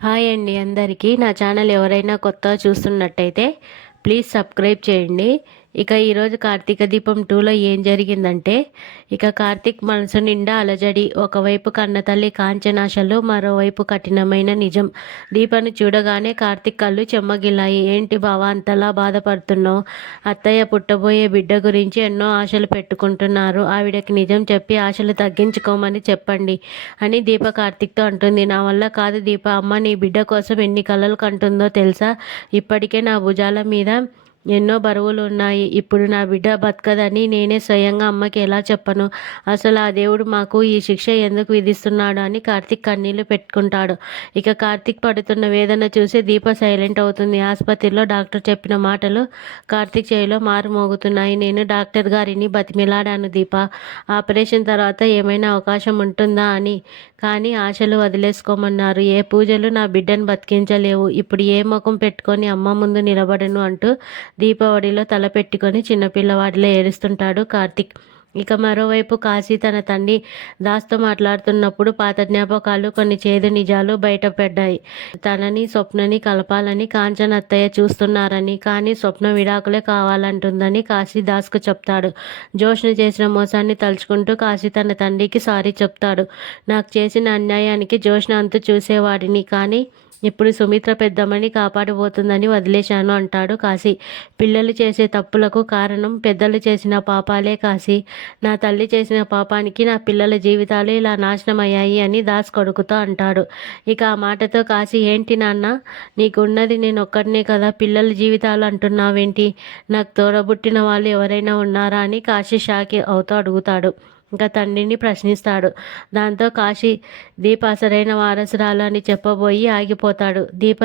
Hi అండి అందరికీ. నా ఛానల్ ఎవరైనా కొత్తగా చూస్తున్నట్టయితే ప్లీజ్ సబ్స్క్రైబ్ చేయండి. ఇక ఈరోజు కార్తీక దీపం 2లో ఏం జరిగిందంటే, ఇక కార్తీక్ మనసు నిండా అలజడి. ఒకవైపు కన్నతల్లి కాంచనాశలు, మరోవైపు కఠినమైన నిజం. దీపను చూడగానే కార్తీక్ కళ్ళు చెమ్మగిల్లాయి. ఏంటి బావా అంతలా బాధపడుతున్నావు? అత్తయ్య పుట్టబోయే బిడ్డ గురించి ఎన్నో ఆశలు పెట్టుకుంటున్నారు. ఆవిడకి నిజం చెప్పి ఆశలు తగ్గించుకోమని చెప్పండి అని దీప కార్తీక్తో అంటుంది. నా వల్ల కాదు దీప. అమ్మ నీ బిడ్డ కోసం ఎన్ని కలలు కంటుందో తెలుసా? ఇప్పటికే నా భుజాల మీద ఎన్నో బరువులు ఉన్నాయి. ఇప్పుడు నా బిడ్డ బతకదని నేనే స్వయంగా అమ్మకి ఎలా చెప్పను? అసలు ఆ దేవుడు మాకు ఈ శిక్ష ఎందుకు విధిస్తున్నాడు అని కార్తీక్ కన్నీళ్లు పెట్టుకుంటాడు. ఇక కార్తీక్ పడుతున్న వేదన చూసి దీప సైలెంట్ అవుతుంది. ఆసుపత్రిలో డాక్టర్ చెప్పిన మాటలు కార్తీక్ చెవిలో మారుమోగుతున్నాయి. నేను డాక్టర్ గారిని బతిమిలాడాను దీప, ఆపరేషన్ తర్వాత ఏమైనా అవకాశం ఉంటుందా అని. కానీ ఆశలు వదిలేసుకోమన్నారు. ఏ పూజలు నా బిడ్డను బతికించలేవు. ఇప్పుడు ఏ ముఖం పెట్టుకొని అమ్మ ముందు నిలబడను అంటూ దీపావళిలో తల పెట్టుకొని చిన్నపిల్లవాడిలో ఏడుస్తుంటాడు కార్తీక్. ఇక మరోవైపు కాశీ తన తండ్రి దాస్తో మాట్లాడుతున్నప్పుడు పాత జ్ఞాపకాలు, కొన్ని చేదు నిజాలు బయటపడ్డాయి. తనని స్వప్నని కలపాలని కాంచన్ అత్తయ్య చూస్తున్నారని, కానీ స్వప్న విడాకులే కావాలంటుందని కాశీ దాస్కు చెప్తాడు. జోష్ను చేసిన మోసాన్ని తలుచుకుంటూ కాశీ తన తండ్రికి సారీ చెప్తాడు. నాకు చేసిన అన్యాయానికి జోష్న అంతు చూసేవాడిని, కానీ ఇప్పుడు సుమిత్ర పెద్దమ్మని కాపాడబోతుందని వదిలేశాను అంటాడు కాశీ. పిల్లలు చేసే తప్పులకు కారణం పెద్దలు చేసిన పాపాలే కాశీ. నా తల్లి చేసిన పాపానికి నా పిల్లల జీవితాలు ఇలా నాశనం అయ్యాయి అని దాస్ కొడుకుతో అంటాడు. ఇక ఆ మాటతో కాశీ, ఏంటి నాన్న, నీకున్నది నేను ఒక్కడినే కదా, పిల్లల జీవితాలు అంటున్నావేంటి? నాకు తోడబుట్టిన వాళ్ళు ఎవరైనా ఉన్నారా అని కాశీ షాక్ అవుతూ అడుగుతాడు. ఇంకా తండ్రిని ప్రశ్నిస్తాడు. దాంతో కాశీ దీప అసలైన వారసురాలు అని చెప్పబోయి ఆగిపోతాడు. దీప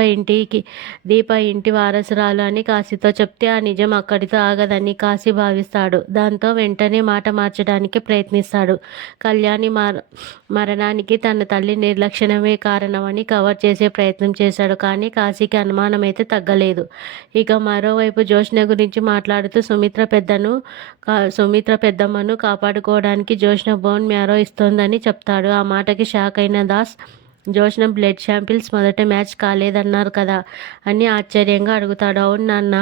ఇంటి వారసురాలు అని కాశీతో చెప్తే ఆ నిజం అక్కడితో ఆగదని కాశీ భావిస్తాడు. దాంతో వెంటనే మాట మార్చడానికి ప్రయత్నిస్తాడు. కళ్యాణి మరణానికి తన తల్లి నిర్లక్ష్యమే కారణమని కవర్ చేసే ప్రయత్నం చేశాడు. కానీ కాశీకి అనుమానం అయితే తగ్గలేదు. ఇక మరోవైపు జోష్న గురించి మాట్లాడుతూ సుమిత్ర పెద్దమ్మను కాపాడుకోవడానికి జోష్న బోన్ మ్యారో ఇస్తోందని చెప్తాడు. ఆ మాటకి షాక్ అయిన దాస్, జోష్న బ్లడ్ శాంపిల్స్ మొదట మ్యాచ్ కాలేదన్నారు కదా అని ఆశ్చర్యంగా అడుగుతాడు. అవును నాన్న,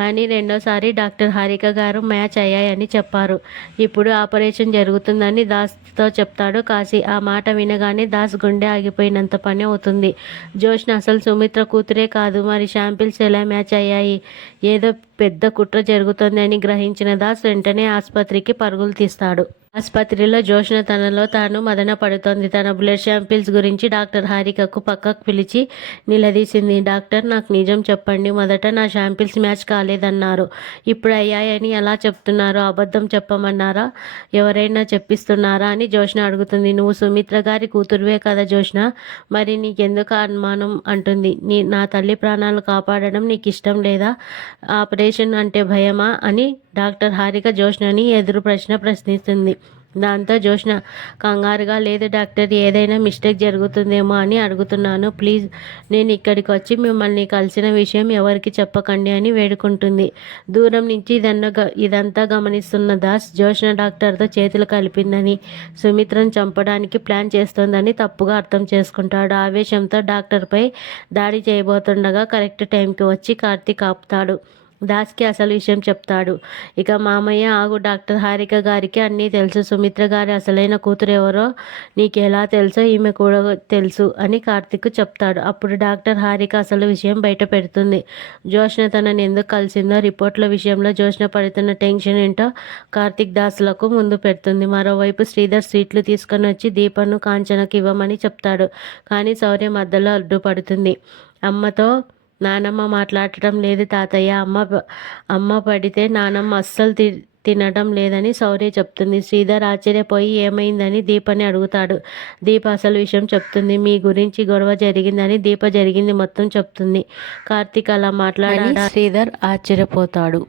కానీ రెండోసారి డాక్టర్ హారిక గారు మ్యాచ్ అయ్యాయని చెప్పారు. ఇప్పుడు ఆపరేషన్ జరుగుతుందని దాస్తో చెప్తాడు కాశీ. ఆ మాట వినగానే దాస్ గుండె ఆగిపోయినంత పని అవుతుంది. జోష్న అసలు సుమిత్ర కూతురే కాదు, మరి శాంపిల్స్ ఎలా మ్యాచ్ అయ్యాయి? ఏదో పెద్ద కుట్ర జరుగుతుందని గ్రహించిన దాస్ వెంటనే ఆసుపత్రికి పరుగులు తీస్తాడు. ఆసుపత్రిలో జోష్న తనలో తాను మదన పడుతోంది. తన బ్లడ్ శాంపిల్స్ గురించి డాక్టర్ హారికకు పక్కకు పిలిచి నిలదీసింది. డాక్టర్, నాకు నిజం చెప్పండి, మొదట నా శాంపిల్స్ మ్యాచ్ కాలేదన్నారు, ఇప్పుడు అయ్యాయని ఎలా చెప్తున్నారు? అబద్ధం చెప్పమన్నారా? ఎవరైనా చెప్పిస్తున్నారా అని జోష్న అడుగుతుంది. నువ్వు సుమిత్ర గారి కూతురువే కదా జోష్న, మరి నీకెందుకు అనుమానం అంటుంది. నా తల్లి ప్రాణాలు కాపాడడం నీకు ఇష్టం లేదా? ఆపరేషన్ అంటే భయమా అని డాక్టర్ హారిక జోష్నని ఎదురు ప్రశ్న ప్రశ్నిస్తుంది. దాంతో జోష్న కంగారుగా, లేదు డాక్టర్, ఏదైనా మిస్టేక్ జరుగుతుందేమో అని అడుగుతున్నాను, ప్లీజ్ నేను ఇక్కడికి వచ్చి మిమ్మల్ని కలిసిన విషయం ఎవరికి చెప్పకండి అని వేడుకుంటుంది. దూరం నుంచి ఇదంతా గమనిస్తున్న దాస్ జోష్న డాక్టర్తో చేతులు కలిపిందని, సుమిత్రను చంపడానికి ప్లాన్ చేస్తోందని తప్పుగా అర్థం చేసుకుంటాడు. ఆవేశంతో డాక్టర్పై దాడి చేయబోతుండగా కరెక్ట్ టైంకి వచ్చి కార్తీక్ ఆపుతాడు. దాస్కి అసలు విషయం చెప్తాడు. ఇక మామయ్య ఆగు, డాక్టర్ హారిక గారికి అన్నీ తెలుసు. సుమిత్ర గారి అసలైన కూతురు ఎవరో నీకు ఎలా తెలుసో ఈమె కూడా తెలుసు అని కార్తీక్ చెప్తాడు. అప్పుడు డాక్టర్ హారిక అసలు విషయం బయట పెడుతుంది. జోష్న తనని ఎందుకు కలిసిందో, రిపోర్ట్ల విషయంలో జోష్న పడుతున్న టెన్షన్ ఏంటో కార్తీక్ దాస్లకు ముందు పెడుతుంది. మరోవైపు శ్రీధర్ స్వీట్లు తీసుకొని వచ్చి దీపను కాంచనకు ఇవ్వమని చెప్తాడు. కానీ శౌర్య మధ్యలో అడ్డుపడుతుంది. అమ్మతో నానమ్మ మాట్లాడటం లేదు తాతయ్య, అమ్మ పడితే నానమ్మ అస్సలు తినడం లేదని శౌర్య చెప్తుంది. శ్రీధర్ ఆశ్చర్యపోయి ఏమైందని దీపని అడుగుతాడు. దీప అసలు విషయం చెప్తుంది. మీ గురించి గొడవ జరిగిందని దీప జరిగింది మొత్తం చెప్తుంది. కార్తీక్ అలా మాట్లాడాడు. శ్రీధర్ ఆశ్చర్యపోతాడు.